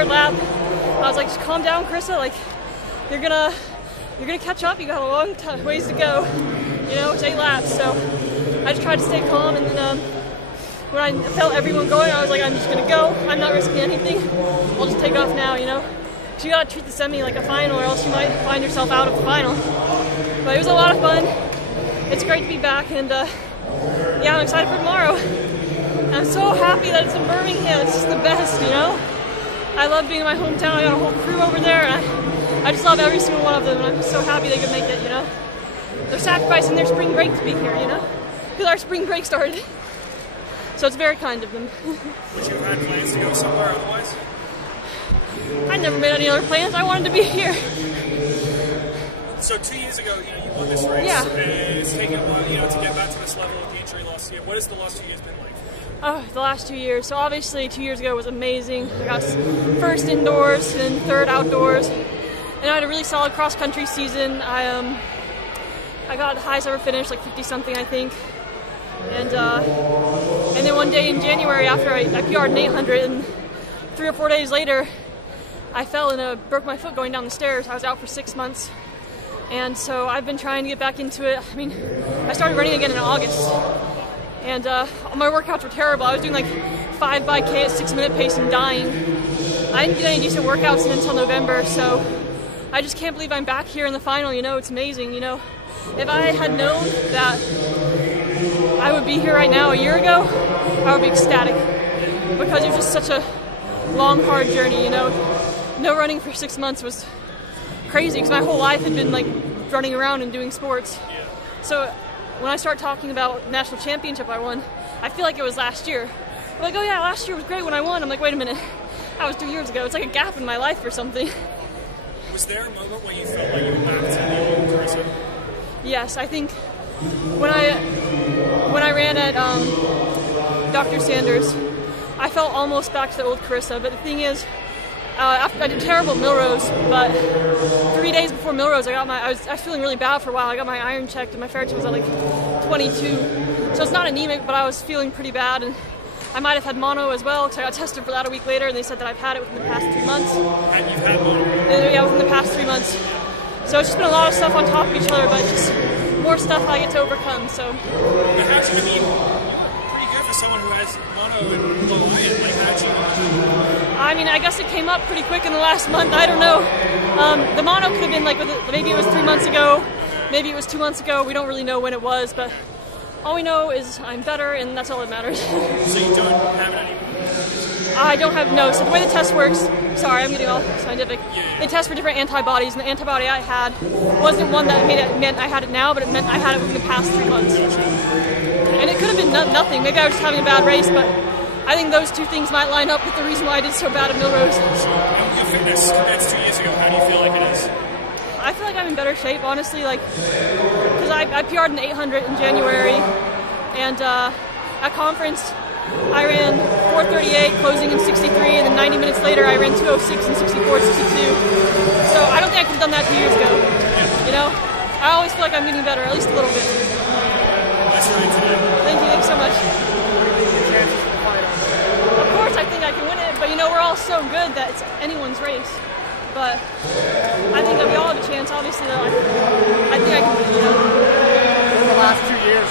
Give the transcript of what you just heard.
third lap, I was like, just calm down, Karisa. Like, you're gonna catch up. You got a long ways to go. You know, it's 8 laps. So I just tried to stay calm, and then when I felt everyone going, I was like, I'm just gonna go. I'm not risking anything. I'll just take off now. You know, so you gotta treat the semi like a final, or else you might find yourself out of the final. But it was a lot of fun. It's great to be back, and yeah, I'm excited for tomorrow. I'm so happy that it's in Birmingham. It's just the best, you know? I love being in my hometown. I got a whole crew over there, and I just love every single one of them, and I'm just so happy they could make it, you know? They're sacrificing their spring break to be here, you know? Because our spring break started. So it's very kind of them. Would you have had plans to go somewhere otherwise? I never made any other plans. I wanted to be here. So 2 years ago, you know, you won this race. Yeah. It's taken a while, you know, to get back to this level with the injury last year. What has the last 2 years been like? Oh, the last 2 years. So obviously 2 years ago was amazing. I got first indoors and third outdoors. And I had a really solid cross-country season. I got the highest ever finished, like 50-something, I think. And then one day in January, after I PR'd an 800, and 3 or 4 days later, I fell and broke my foot going down the stairs. I was out for 6 months. And so I've been trying to get back into it. I mean, I started running again in August. And my workouts were terrible. I was doing like 5 by K at 6-minute pace and dying. I didn't get any decent workouts in until November, so I just can't believe I'm back here in the final. You know, it's amazing, you know. If I had known that I would be here right now a year ago, I would be ecstatic. Because it was just such a long, hard journey, you know. No running for 6 months was crazy, because my whole life had been like running around and doing sports. So when I start talking about national championship I won, I feel like it was last year. I'm like, oh yeah, last year was great when I won. I'm like, wait a minute, that was 3 years ago. It's like a gap in my life or something. Was there a moment when you felt like you were back to the old Karisa? Yes, I think when I ran at Dr. Sanders, I felt almost back to the old Karisa. But the thing is, I did terrible at Millrose, but 3 days before Millrose, I was feeling really bad for a while. I got my iron checked, and my ferritin was at like 22. So it's not anemic, but I was feeling pretty bad, and I might have had mono as well, because I got tested for that a week later, and they said that I've had it within the past 3 months. And you've had mono? Yeah, within the past 3 months. So it's just been a lot of stuff on top of each other, but just more stuff I get to overcome. So. But how'd you be pretty good for someone who has mono and low iron? Like, how'd you? I mean, I guess it came up pretty quick in the last month. I don't know. The mono could have been like, maybe it was 3 months ago, maybe it was 2 months ago. We don't really know when it was, but all we know is I'm better, and that's all that matters. So you don't have it anymore? I don't have, no. So the way the test works, sorry, I'm getting all scientific. They test for different antibodies, and the antibody I had wasn't one that meant I had it now, but it meant I had it within the past 3 months. And it could have been nothing. Maybe I was just having a bad race, but I think those two things might line up with the reason why I did so bad at Millrose. Your fitness compared to 2 years ago, how do you feel like it is? I feel like I'm in better shape, honestly, like, because I PR'd an 800 in January, and at conference, I ran 4:38, closing in 63, and then 90 minutes later, I ran 2:06 and 64, 62. So I don't think I could have done that 2 years ago, you know? I always feel like I'm getting better, at least a little bit. Nice running today. Thank you, thanks so much. Of course, I think I can win it, but you know, we're all so good that it's anyone's race. But I think that we all have a chance, obviously, though. I think I can win it, you know? In the last 2 years,